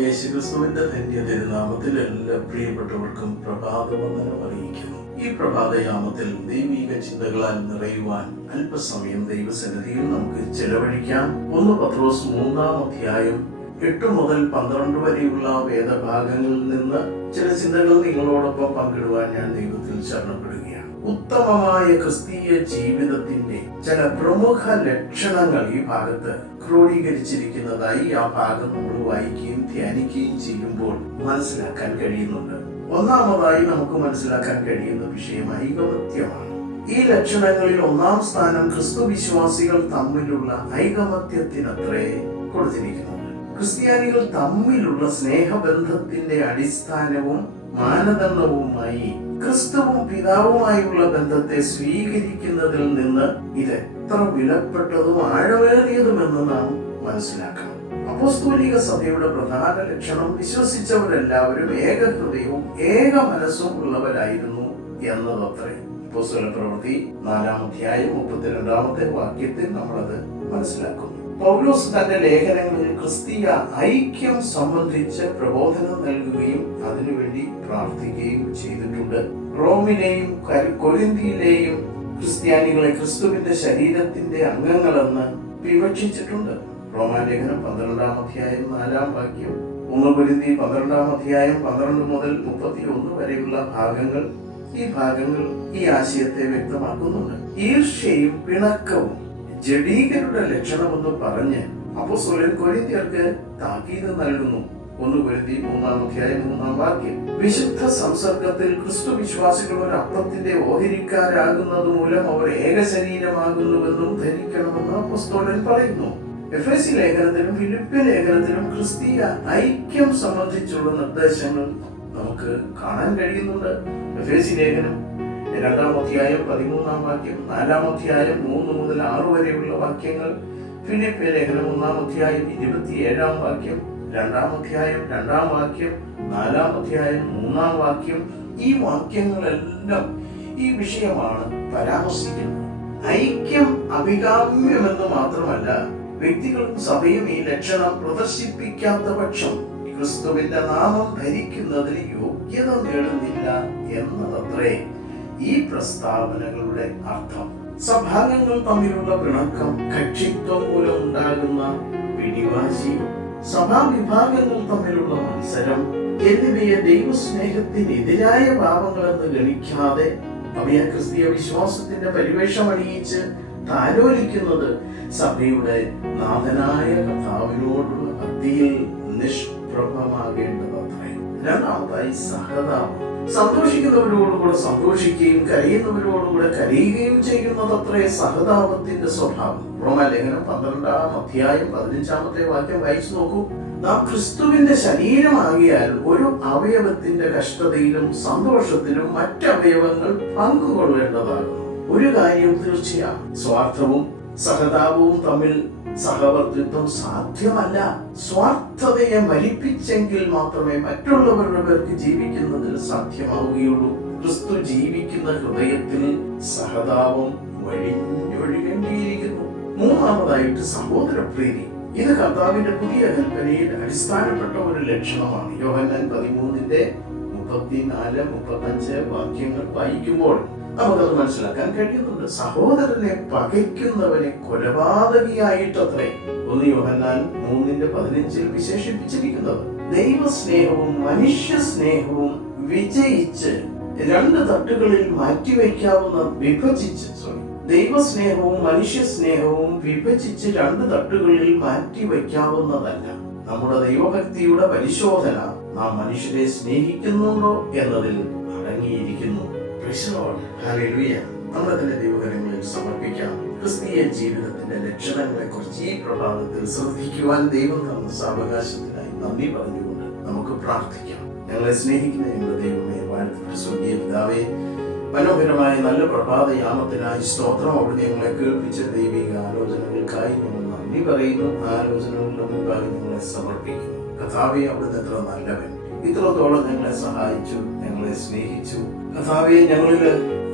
യേശുക്രിസ്തുവിന്റെ ധന്യ തിരുനാമത്തിൽ എല്ലാ പ്രിയപ്പെട്ടവർക്കും പ്രഭാതവന്ദനം അറിയിക്കുന്നു. ഈ പ്രഭാതയാമത്തിൽ ദൈവിക ചിന്തകളാൽ നിറയുവാൻ അല്പസമയം ദൈവസന്നിധിയിൽ നമുക്ക് ചെലവഴിക്കാം. ഒന്ന് പത്രോസ് മൂന്നാം അധ്യായം എട്ട് മുതൽ പന്ത്രണ്ട് വരെയുള്ള വേദഭാഗങ്ങളിൽ നിന്ന് ചില ചിന്തകൾ നിങ്ങളോടൊപ്പം പങ്കിടുവാൻ ഞാൻ ദൈവത്തിൽ ശരണപ്പെടുകയാണ്. ഉത്തമമായ ക്രിസ്തീയ ജീവിതത്തിന്റെ ചില പ്രമുഖ ലക്ഷണങ്ങൾ ഈ ഭാഗത്ത് ക്രോഡീകരിച്ചിരിക്കുന്നതായി ആ ഭാഗം നമ്മൾ വായിക്കുകയും ധ്യാനിക്കുകയും ചെയ്യുമ്പോൾ മനസ്സിലാക്കാൻ കഴിയുന്നുണ്ട്. ഒന്നാമതായി നമുക്ക് മനസ്സിലാക്കാൻ കഴിയുന്ന വിഷയം ഐകമത്യമാണ്. ഈ ലക്ഷണങ്ങളിൽ ഒന്നാം സ്ഥാനം ക്രിസ്തു വിശ്വാസികൾ തമ്മിലുള്ള ഐകമത്യത്തിനത്രേ കൊടുത്തിരിക്കുന്നത് ക്രിസ്ത്യാനികൾ തമ്മിലുള്ള സ്നേഹബന്ധത്തിന്റെ അടിസ്ഥാനവും മാനദണ്ഡവുമായി ക്രിസ്തുവും പിതാവുമായുള്ള ബന്ധത്തെ സ്വീകരിക്കുന്നതിൽ നിന്ന് ഇത് എത്ര വിലപ്പെട്ടതും ആഴമേറിയതുമെന്ന് നാം മനസ്സിലാക്കണം. അപ്പോസ്തോലിക സഭയുടെ പ്രധാന ലക്ഷണം വിശ്വസിച്ചവരെല്ലാവരും ഏകഹൃദയവും ഏക മനസ്സും ഉള്ളവരായിരുന്നു എന്നതത്രേ. അപ്പോസ്തല പ്രവൃത്തി നാലാം അധ്യായം മുപ്പത്തിരണ്ടാമത്തെ വാക്യത്തിൽ നമ്മളത് മനസ്സിലാക്കുന്നു. പൗലോസ് തന്റെ ലേഖനങ്ങളിൽ ക്രിസ്തീയ ഐക്യം സംബന്ധിച്ച് പ്രബോധനം നൽകുകയും അതിനുവേണ്ടി പ്രാർത്ഥിക്കുകയും ചെയ്തിട്ടുണ്ട്. റോമിലെയും കരി- കൊരിന്തിയിലെയും ക്രിസ്ത്യാനികളെ ക്രിസ്തുവിന്റെ ശരീരത്തിന്റെ അംഗങ്ങളെന്ന് വിവക്ഷിച്ചിട്ടുണ്ട്. റോമാ റോമാലേഖനം പന്ത്രണ്ടാം അധ്യായം നാലാം വാക്യം. ഒന്ന് കൊരിന്തി പന്ത്രണ്ടാം അധ്യായം പന്ത്രണ്ട് മുതൽ മുപ്പത്തി ഒന്ന് വരെയുള്ള ഭാഗങ്ങൾ ഈ ഭാഗങ്ങൾ ഈ ആശയത്തെ വ്യക്തമാക്കുന്നുണ്ട്. ഈർഷ്യയും പിണക്കവും ജഡീകരുടെ ലക്ഷണമെന്ന് പറഞ്ഞ് അപ്പോസ്തലൻ കൊരിന്ത്യർക്ക് താക്കീത് നൽകുന്നു. ഒന്ന് കൊരിന്തി മൂന്നാം അധ്യായം മൂന്നാം വാക്യം. വിശുദ്ധ സംസർഗത്തിൽ ക്രിസ്തു വിശ്വാസികൾ ഒരു അപ്പത്തിന്റെ ഓഹരിക്കാരാകുന്നത് മൂലം അവർ ഏക ശരീരമാകുന്നുവെന്നും ധരിക്കണമെന്ന് അപ്പോസ്തലൻ പറയുന്നു. എഫ് എസ് സി ലേഖനത്തിലും ഫിലിപ്പിൻ ലേഖനത്തിലും ക്രിസ്തീയ ഐക്യം സംബന്ധിച്ചുള്ള നിർദ്ദേശങ്ങൾ നമുക്ക് കാണാൻ കഴിയുന്നുണ്ട്. എഫ് എസ് സി ലേഖനം രണ്ടാം അധ്യായം പതിമൂന്നാം വാക്യം നാലാം അധ്യായം മൂന്ന് മുതൽ ആറ് വരെയുള്ള വാക്യങ്ങൾ ഫിലിപ്പ് ലേഖനം ഒന്നാം അധ്യായം ഇരുപത്തിയേഴാം വാക്യം രണ്ടാം അധ്യായം രണ്ടാം വാക്യം നാലാം അധ്യായം മൂന്നാം വാക്യം. ഈ വാക്യങ്ങളെല്ലാം ഈ വിഷയമാണ് പരാമർശിക്കുന്നത്. ഐക്യം അഭികാമ്യമെന്ന് മാത്രമല്ല വ്യക്തികളും സഭയും ഈ ലക്ഷണം പ്രദർശിപ്പിക്കാത്ത പക്ഷം ക്രിസ്തുവിന്റെ നാമം ധരിക്കുന്നതിന് യോഗ്യത നേടുന്നില്ല എന്നതത്രേ. ഈ പ്രസ്താവനകളുടെ അർത്ഥം. സഭാംഗങ്ങൾ തമ്മിലുള്ള പിണക്കം കക്ഷിത്വം മൂലം ഉണ്ടാകുന്ന പിടിവാശി സഭാ വിഭാഗങ്ങൾ തമ്മിലുള്ള മത്സരം എന്നിവയെ ദൈവസ്നേഹത്തിനെതിരായ പാപങ്ങളെന്ന് ഗണിക്കാതെ അവയെ ക്രിസ്തീയ വിശ്വാസത്തിന്റെ പരിവേഷം അണിയിച്ച് താരോലിക്കുന്നത് സഭയുടെ നാഥനായ കർത്താവിനോടുള്ള ഭക്തിയിൽ നിഷ്പ്രഭമാകേണ്ടതത്രേ. രണ്ടാമതായി സഹതാപം. സന്തോഷിക്കുന്നവരോടുകൂടെ സന്തോഷിക്കുകയും കരയുന്നവരോടുകൂടെ കരയുകയും ചെയ്യുന്നതത്രേ സഹതാപത്തിന്റെ സ്വഭാവം. റോമാലേഖനം പന്ത്രണ്ടാം അധ്യായം പതിനഞ്ചാമത്തെ വാക്യം വായിച്ചു നോക്കൂ. നാം ക്രിസ്തുവിന്റെ ശരീരമാകിയാൽ ഒരു അവയവത്തിന്റെ കഷ്ടതയിലും സന്തോഷത്തിലും മറ്റവയവങ്ങൾ പങ്കുകൊള്ളേണ്ടതാകുന്നു. ഒരു കാര്യം തീർച്ചയാണ് സ്വാർത്ഥവും സഹതാപവും തമ്മിൽ സഹവർത്തിത്വം സാധ്യമല്ല. സ്വാർത്ഥതയെ മരിപ്പിച്ചെങ്കിൽ മാത്രമേ മറ്റുള്ളവരുടെ പേർക്ക് ജീവിക്കുന്നതിന് സാധ്യമാവുകയുള്ളൂ. ക്രിസ്തു ജീവിക്കുന്ന ഹൃദയത്തിൽ സഹതാപം വഴിഞ്ഞൊഴുകേണ്ടിയിരിക്കുന്നു. മൂന്നാമതായിട്ട് സഹോദര പ്രീതി ഇത് കർത്താവിന്റെ പുതിയ കൽപ്പനയിൽ അടിസ്ഥാനപ്പെട്ട ഒരു ലക്ഷണമാണ്. യോഹന്നാൻ പതിമൂന്നിന്റെ മുപ്പത്തിനാല് മുപ്പത്തഞ്ച് വാക്യങ്ങൾ വായിക്കുമ്പോൾ നമുക്കത് മനസ്സിലാക്കാൻ കഴിയുന്നുണ്ട്. സഹോദരനെ പകയ്ക്കുന്നവനെ കൊലപാതകിയായിട്ടത്രേ. ഒന്ന് യോഹന്നാൻ മൂന്നിന്റെ പതിനഞ്ചിൽ വിശേഷിപ്പിച്ചിരിക്കുന്നത് ദൈവസ്നേഹവും മനുഷ്യ സ്നേഹവും വിജയിച്ച് രണ്ട് തട്ടുകളിൽ മാറ്റിവെക്കാവുന്ന വിഭജിച്ച് സോറി ദൈവസ്നേഹവും മനുഷ്യ സ്നേഹവും വിഭജിച്ച് രണ്ട് തട്ടുകളിൽ മാറ്റി വയ്ക്കാവുന്നതല്ല നമ്മുടെ ദൈവഭക്തിയുടെ പരിശോധന നാം മനുഷ്യരെ സ്നേഹിക്കുന്നുണ്ടോ എന്നതിൽ അടങ്ങിയിരിക്കുന്നു. പ്രഭാതത്തിൽ നമുക്ക് പ്രാർത്ഥിക്കാം. സ്നേഹിക്കുന്ന ദൈവമേ മനോഹരമായ നല്ല പ്രഭാതയാമത്തിനായി സ്തോത്രം അവിടുന്ന് ഞങ്ങളെ കേൾപ്പിച്ച ദൈവിക ആലോചനകൾക്കായി ഞങ്ങൾ നന്ദി പറയുന്നു. ആലോചനകളുടെ മുമ്പായി ഞങ്ങളെ സമർപ്പിക്കുന്നു. കഥാവെ അവിടുന്ന് എത്ര നല്ലവൻ. ഇത്രത്തോളം ഞങ്ങളെ സഹായിച്ചു ഞങ്ങളെ സ്നേഹിച്ചു. കഥാവിയെ ഞങ്ങളിൽ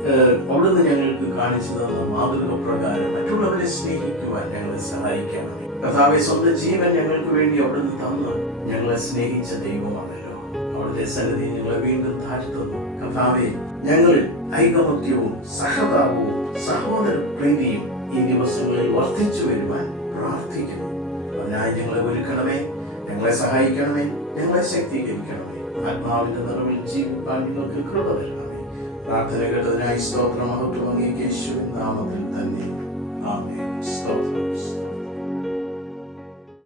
ഏഹ്, അവിടുന്ന് ഞങ്ങൾക്ക് കാണിച്ചു തന്ന മാതൃക പ്രകാരം മറ്റുള്ളവരെ സ്നേഹിക്കുവാൻ ഞങ്ങളെ സഹായിക്കണം കഥാവിയെ സ്വന്തം ജീവൻ ഞങ്ങൾക്ക് വേണ്ടി അവിടുന്ന് തന്ന് ഞങ്ങളെ സ്നേഹിച്ച ദൈവമാണല്ലോ. അവിടുത്തെ സന്നിധി ഞങ്ങളെ വീണ്ടും താഴ്ത്തുന്നു. കർത്താവെ ഞങ്ങൾ ഐകമത്യവും സഹതാപവും സഹോദര പ്രീതിയും ഈ ദിവസങ്ങളിൽ വർദ്ധിച്ചു വരുവാൻ പ്രാർത്ഥിക്കുന്നു. അതിനായി ഞങ്ങളെ ഒരുക്കണമേ ഞങ്ങളെ സഹായിക്കണമേ. ഞങ്ങളെ ശക്തീകരിക്കണമേ. ആത്മാവിന്റെ നിറവിൽ ജീവിപ്പാൻ നിങ്ങൾക്ക് കൃപ തരണമേ പ്രാർത്ഥന കേട്ടതിനായി സ്തോത്രം മഹത്വം അങ്ങേക്ക് യേശുവിൻ നാമത്തിൽ തന്നെ. ആമേ സ്തോത്രം.